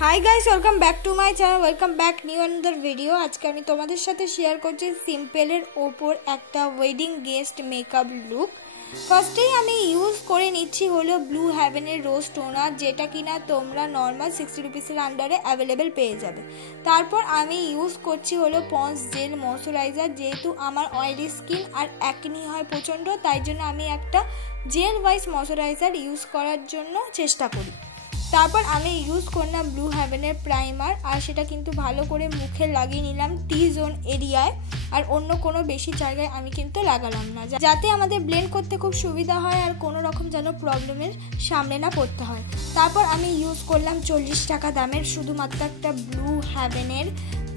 Hi guys, welcome back to my channel, welcome back new another video. আজকে আমি তোমাদের সাথে শেয়ার করছি সিম্পলের ওপর একটা ওয়েডিং গেস্ট মেকআপ লুক। ফার্স্টেই আমি ইউজ করে নিচ্ছি হলো ব্লু হেভেনের রোজ টোনার, যেটা কিনা তোমরা নর্মাল 60 রুপিসের আন্ডারে অ্যাভেলেবেল পেয়ে যাবে। তারপর আমি ইউজ করছি হলো পন্স জেল ময়শ্চারাইজার। যেহেতু আমার অয়েলি স্কিন আর অ্যাকনি হয় প্রচণ্ড, তাই জন্য আমি একটা জেল ওয়াইজ ময়শ্চারাইজার ইউজ করার জন্য চেষ্টা করি। তারপর আমি ইউজ করলাম ব্লু হেভেনের প্রাইমার, আর সেটা কিন্তু ভালো করে মুখে লাগিয়ে নিলাম টি জোন এরিয়ায়, আর অন্য কোনো বেশি জায়গায় আমি কিন্তু লাগালাম না, যাতে আমাদের ব্লেন্ড করতে খুব সুবিধা হয় আর কোনো রকম যেন প্রবলেমের সামনে না পড়তে হয়। তারপর আমি ইউজ করলাম 40 টাকা দামের শুধুমাত্র একটা ব্লু হেভেনের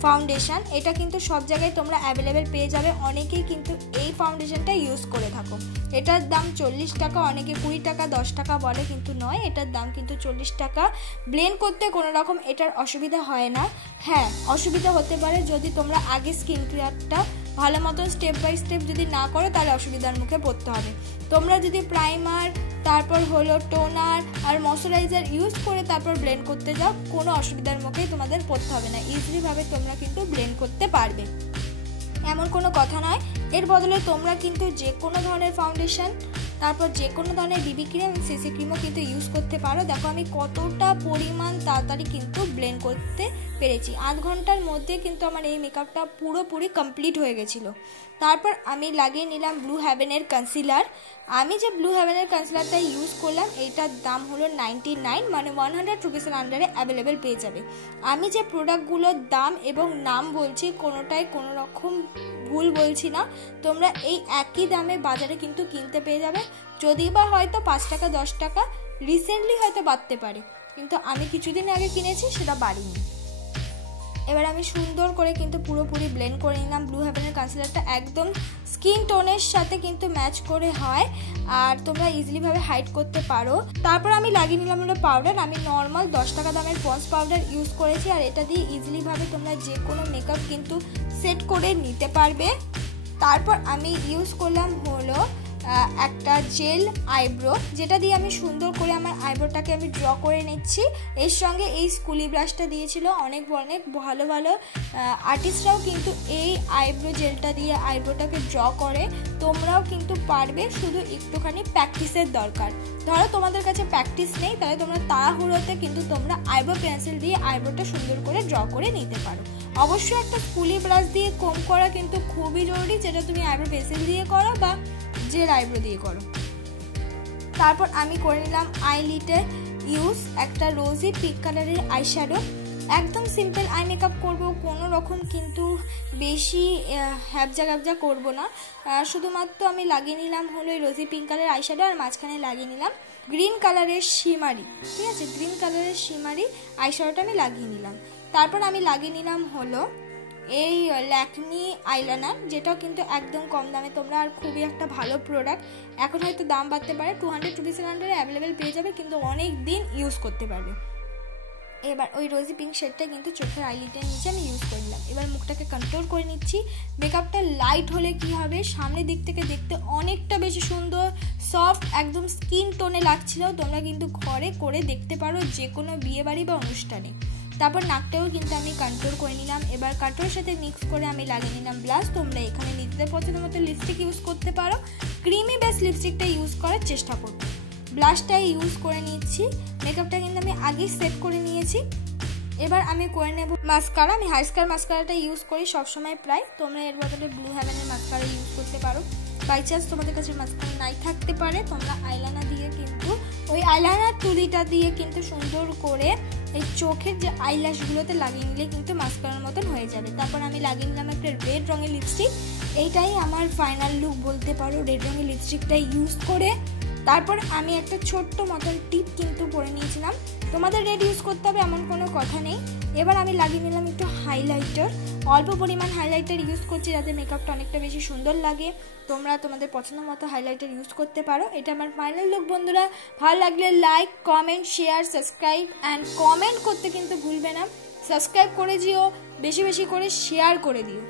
ফাউন্ডেশন। এটা কিন্তু সব জায়গায় তোমরা অ্যাভেলেবেল পেয়ে যাবে। অনেকেই কিন্তু এই ফাউন্ডেশনটা ইউজ করে থাকো। এটার দাম 40 টাকা, অনেকে 20 টাকা 10 টাকা বলে, কিন্তু নয়, এটার দাম কিন্তু 40 টাকা। ব্লেন্ড করতে কোনো রকম এটার অসুবিধা হয় না। হ্যাঁ, অসুবিধা হতে পারে যদি তোমরা আগে স্কিন কেয়ারটা ভালো মতন স্টেপ বাই স্টেপ যদি না করো, তাহলে অসুবিধার মুখে পড়তে হবে। তোমরা যদি প্রাইমার, তারপর হলো টোনার আর ময়শ্চারাইজার ইউজ করে তারপর ব্লেন্ড করতে যাও, কোনো অসুবিধার মুখেই তোমাদের পড়তে হবে না। ইজিলিভাবে তোমরা কিন্তু ব্লেন্ড করতে পারবে, এমন কোনো কথা নয়। এর বদলে তোমরা কিন্তু যে কোনো ধরনের ফাউন্ডেশন, তারপর যে কোনো ধরনের বিবি ক্রিম, সিসি ক্রিমও কিন্তু ইউজ করতে পারো। দেখো আমি কতটা পরিমাণ তাড়াতাড়ি কিন্তু ব্লেন্ড করতে পেরেছি। 8 ঘন্টার মধ্যে কিন্তু আমার এই মেকআপটা পুরোপুরি কমপ্লিট হয়ে গেছিলো। তারপর আমি লাগিয়ে নিলাম ব্লু হেভেনের কনসিলার। আমি যে ব্লু হেভেনের কনসিলারটা ইউজ করলাম, এইটার দাম হলো 99, মানে 100 রুপিসের আন্ডারে অ্যাভেলেবেল পেয়ে যাবে। আমি যে প্রোডাক্টগুলোর দাম এবং নাম বলছি, কোনোটাই কোনো রকম ভুল বলছি না। তোমরা এই একই দামে বাজারে কিন্তু কিনতে পেয়ে যাবে। যদি বা হয়তো 5 টাকা 10 টাকা রিসেন্টলি হয়তো বাড়তে পারে, কিন্তু আমি কিছুদিন আগে কিনেছি, সেটা বাড়িনি। এবার আমি সুন্দর করে কিন্তু পুরোপুরি ব্লেন্ড করে নিলাম। ব্লু হেভেনের কনসিলারটা একদম স্কিন টোনের সাথে কিন্তু ম্যাচ করে হয়, আর তোমরা ইজিলিভাবে হাইড করতে পারো। তারপর আমি লাগিয়ে নিলাম হলো পাউডার। আমি নর্মাল 10 টাকা দামের পন্স পাউডার ইউজ করেছি, আর এটা দিয়ে ইজিলিভাবে তোমরা যে কোনো মেকআপ কিন্তু সেট করে নিতে পারবে। তারপর আমি ইউজ করলাম হলো একটা জেল আইব্রো, যেটা দিয়ে আমি সুন্দর করে আমার আইব্রোটাকে আমি ড্র করে নিচ্ছি। এর সঙ্গে এই স্কুলি ব্রাশটা দিয়েছিল। অনেক ভালো ভালো আর্টিস্টরাও কিন্তু এই আইব্রো জেলটা দিয়ে আইব্রোটাকে ড্র করে। তোমরাও কিন্তু পারবে, শুধু একটুখানি প্র্যাকটিসের দরকার। ধরো তোমাদের কাছে প্র্যাকটিস নেই, তাহলে তোমরা তাড়াহুড়োতে কিন্তু তোমরা আইব্রো পেন্সিল দিয়ে আইব্রোটা সুন্দর করে ড্র করে নিতে পারো। অবশ্যই একটা স্কুলি ব্রাশ দিয়ে কম করা কিন্তু খুবই জরুরি, যেটা তুমি আইব্রো পেন্সিল দিয়ে করো বা জেল আইব্রো দিয়ে করো। তারপর আমি করে নিলাম আইলিডে ইউজ একটা রোজি পিঙ্ক কালারের আইশ্যাডো। একদম সিম্পল আই মেকআপ করবো, কোনো রকম কিন্তু বেশি হ্যাবজা করবো না। শুধুমাত্র আমি লাগিয়ে নিলাম হলো রোজি পিঙ্ক কালারের আইশ্যাডো, আর মাঝখানে লাগিয়ে নিলাম গ্রিন কালারের শিমারি। ঠিক আছে, গ্রিন কালারের শিমারি আইশ্যাডোটা আমি লাগিয়ে নিলাম। তারপর আমি লাগিয়ে নিলাম হলো এই ল্যাকমি আইলাইনার, যেটাও কিন্তু একদম কম দামে তোমরা, আর খুবই একটা ভালো প্রোডাক্ট। এখন হয়তো দাম বাড়তে পারে, 200 রুপিসের আন্ডারে অ্যাভেলেবেল পেয়ে যাবে, কিন্তু অনেক দিন ইউজ করতে পারবে। এবার ওই রোজি পিঙ্ক শেডটা কিন্তু চোখের আইলিডের নিচে আমি ইউজ করে নিলাম। এবার মুখটাকে কন্ট্রোল করে নিচ্ছি। মেকআপটা লাইট হলে কি হবে, সামনের দিক থেকে দেখতে অনেকটা বেশি সুন্দর সফট একদম স্কিন টোনে লাগছিল। তোমরা কিন্তু ঘরে করে দেখতে পারো যে কোনো বিয়েবাড়ি বা অনুষ্ঠানে। তারপর নাকটাও কিন্তু আমি কন্ট্রোল করে নিলাম। এবার কাটরের সাথে মিক্স করে আমি লাগিয়ে নিলাম ব্লাশ। তোমরা এখানে নিজেদের পছন্দ মতো লিপস্টিক ইউজ করতে পারো, ক্রিমি বেস লিপস্টিকটা ইউজ করার চেষ্টা করবে। ব্লাশটাই ইউজ করে নিচ্ছি। মেকআপটা কিন্তু আমি আগেই সেট করে নিয়েছি। এবার আমি করে নেব মাস্কারা। আমি হাইস্কার মাস্কারাটা ইউজ করি সবসময় প্রায়। তোমরা এর বদলে ব্লু হেভেনের মাস্কারা ইউজ করতে পারো। বাই চান্স তোমাদের কাছে মাস্কারা নাই থাকতে পারে, তোমরা আইলাইনার দিয়ে কিন্তু ওই আইলাইনার তুলিটা দিয়ে কিন্তু সুন্দর করে এই চোখের যে আইল্যাশগুলোতে লাগিয়ে নিলে কিন্তু মাস্কারার মতন হয়ে যাবে। তারপর আমি লাগিয়ে নিলাম একটা রেড রঙের লিপস্টিক। এইটাই আমার ফাইনাল লুক বলতে পারো, রেড রঙের লিপস্টিকটা ইউজ করে। তারপর আমি একটা ছোট্ট মতন টিপ কিন্তু পরে নিয়েছিলাম। তোমাদের রেড ইউজ করতে হবে এমন কোনো কথা নেই। এবার আমি লাগিয়ে নিলাম একটু হাইলাইটার। অল্প পরিমাণ হাইলাইটার ইউজ করছি, যাতে মেকআপটা অনেকটা বেশি সুন্দর লাগে। তোমরা তোমাদের পছন্দ মতো হাইলাইটার ইউজ করতে পারো। এটা আমার ফাইনাল লুক বন্ধুরা। ভালো লাগলে like, comment, share, subscribe and comment করতে কিন্তু ভুলবে না। সাবস্ক্রাইব করে দিও, বেশি বেশি করে শেয়ার করে দিও।